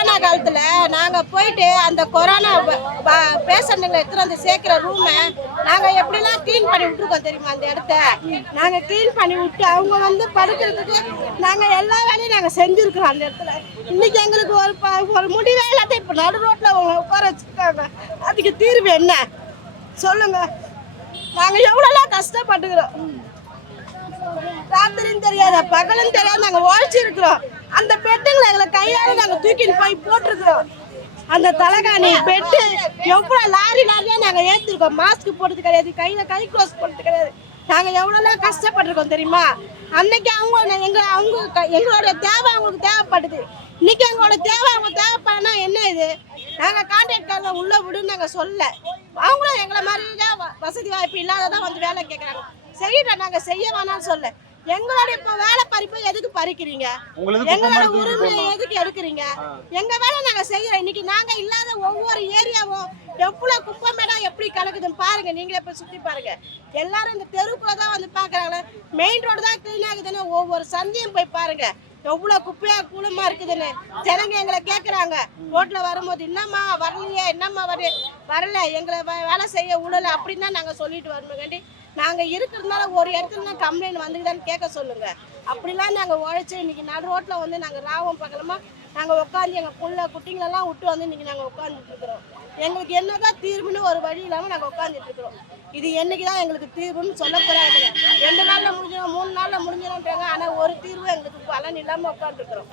Corona காலத்தில் நாங்கள் போயிட்டு அந்த கொரோனா பேஷண்ட்டுங்களை எடுத்துகிட்டு வந்து சேர்க்குற ரூமை நாங்கள் எப்படிலாம் க்ளீன் பண்ணி விட்டுருக்கோம் தெரியுமா? அந்த இடத்த நாங்கள் க்ளீன் பண்ணி விட்டு அவங்க வந்து படுக்கிறதுக்கு நாங்கள் எல்லா வேலையும் நாங்கள் செஞ்சுருக்குறோம் அந்த இடத்துல. இன்னைக்கு எங்களுக்கு ஒரு முடிவே இல்லாத இப்போ நடு ரோட்டில் அவங்க உட்கார வச்சுருக்காங்க. அதுக்கு தீர்வு என்ன சொல்லுங்க? நாங்கள் எவ்வளோலாம் கஷ்டப்பட்டுக்கிறோம். ராத்திரின்னு தெரியாத பகலும் தெரியாது நாங்கள் உழைச்சிருக்கிறோம். அந்த பெட்டுங்களை எங்களை கையால் நாங்கள் தூக்கிட்டு போய் போட்டிருக்கிறோம். அந்த தலைகாணி பெட்டு எவ்வளோ லாரியாக நாங்கள் ஏற்றிருக்கோம். மாஸ்க் போடுறது கிடையாது, கையில் கை க்ளோஸ் போடுறது கிடையாது. நாங்கள் எவ்வளோலாம் கஷ்டப்பட்டிருக்கோம் தெரியுமா? அன்னைக்கு எங்களோட தேவை அவங்களுக்கு தேவைப்படுது. இன்னைக்கு எங்களோட தேவை அவங்க தேவைப்படனா என்ன இது? நாங்கள் கான்ட்ராக்டரில் உள்ள விடுன்னு நாங்கள் சொல்ல, அவங்களும் எங்களை மாதிரி தான் வசதி வாய்ப்பு இல்லாததான் வந்து வேலை கேட்குறாங்க. செய்யறோம், நாங்கள் செய்ய வேணாம்னு சொல்ல. எங்களோட இப்போ வேலை பறிப்பை எதுக்கு பறிக்கிறீங்க? எங்களோட உரிமையை எதுக்கு எடுக்கிறீங்க? எங்க வேலை நாங்க செய்யறோம். இன்னைக்கு நாங்க இல்லாத ஒவ்வொரு ஏரியாவும் எவ்வளவு குப்பை மேடம் எப்படி கலக்குதுன்னு பாருங்க. நீங்களே போய் சுத்தி பாருங்க. எல்லாரும் இந்த தெருவுக்குள்ளதான் வந்து பாக்குறாங்க. மெயின் ரோடு தான் கிளீன் ஆகுதுன்னு ஒவ்வொரு சந்தையும் போய் பாருங்க. எவ்வளவு குப்பையா கூலமா இருக்குதுன்னு ஜனங்க எங்களை கேட்கறாங்க. ரோட்ல வரும்போது என்னம்மா வரலையே, என்னம்மா வரல, எங்களை வேலை செய்ய விடல அப்படின்னு தான் நாங்க சொல்லிட்டு வரணுங்காண்டி நாங்க இருக்கிறதுனால ஒரு இடத்துல கம்ப்ளைண்ட் வந்துக்குதான்னு கேட்க சொல்லுங்க. அப்படிலாம் நாங்க உழைச்சி இன்னைக்கு நடு ரோட்ல வந்து நாங்க ராவம் பகலமா நாங்க உட்காந்து எங்க புள்ள குட்டிங்களெல்லாம் விட்டு வந்து இன்னைக்கு நாங்க உட்காந்துட்டு இருக்கிறோம். எங்களுக்கு என்னதான் தீர்வுன்னு ஒரு வழி இல்லாம நாங்க உட்காந்துட்டு இருக்கிறோம். இது என்னைக்குதான் எங்களுக்கு தீர்வுன்னு சொல்ல போறாங்க. 2 நாள்ல முடிஞ்சிடும், 3 நாள்ல முடிஞ்சிடும்ன்றாங்க. ஆனா ஒரு தீர்வு எங்களுக்கு பலன் இல்லாம உட்காந்துருக்கிறோம்.